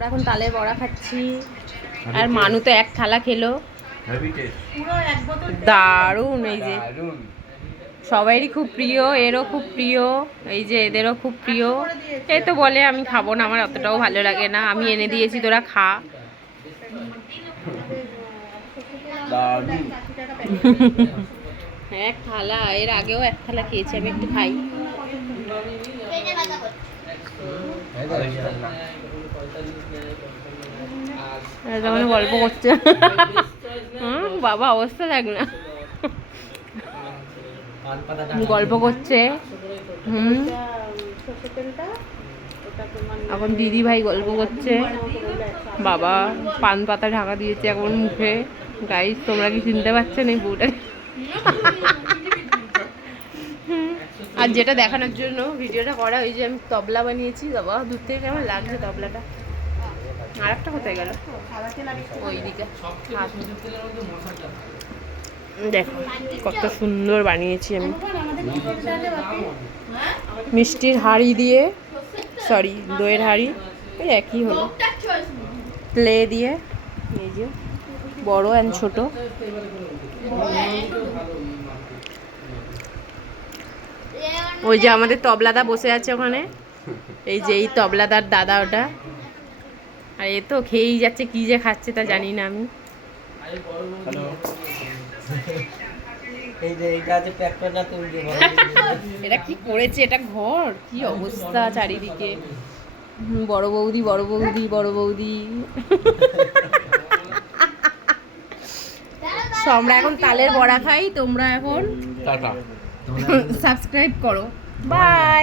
আমরা এখন তালের বড়া খাচ্ছি আর মানু তো এক থালা খেলো। দারুণ, এই যে সবাইরই খুব প্রিয়, এরও খুব প্রিয়, এই যে এদেরও খুব প্রিয়। এই তো বলে আমি খাবো না, আমার অতটাও ভালো লাগে না, আমি এনে দিয়েছি তোরা খা। এক থালা, এর আগেও এক থালা খেয়েছি, আমি একটু খাই। তখন গল্প করছে বাবা, অবস্থা দেখ না, গল্প করছে। এখন দিদি ভাই গল্প করছে, বাবা পান পাতা ঢাকা দিয়েছে এখন মুখে। গাইস তোমরা কি চিনতে পারছো না এই বউটা? আর যেটা দেখানোর জন্য ভিডিওটা করা, ওই যে আমি তবলা বানিয়েছি, বাবা দূর থেকে কেমন লাগছে তবলাটা। আর একটা কোথায় গেল? ওইদিকে দেখো কত সুন্দর বানিয়েছি আমি। মিষ্টির হাঁড়ি দিয়ে, সরি দইয়ের হাঁড়ি, এই একই হলো, ক্লে দিয়ে, এই যে বড় অ্যান্ড ছোট। ওই যে আমাদের তবলাদা বসে আছে ওখানে, এই যে এই তবলাদার দাদা ওটা। আর এ তো খেয়েই যাচ্ছে, কি যে খাচ্ছে তা জানি না আমি। এটা কি করেছে, এটা ঘর, কি অবস্থা চারিদিকে। বড় বৌদি, বড় বৌদি, বড় বৌদি। আমরা এখন তালের বড়া খাই, তোমরা এখন সাবস্ক্রাইব করো। বাই।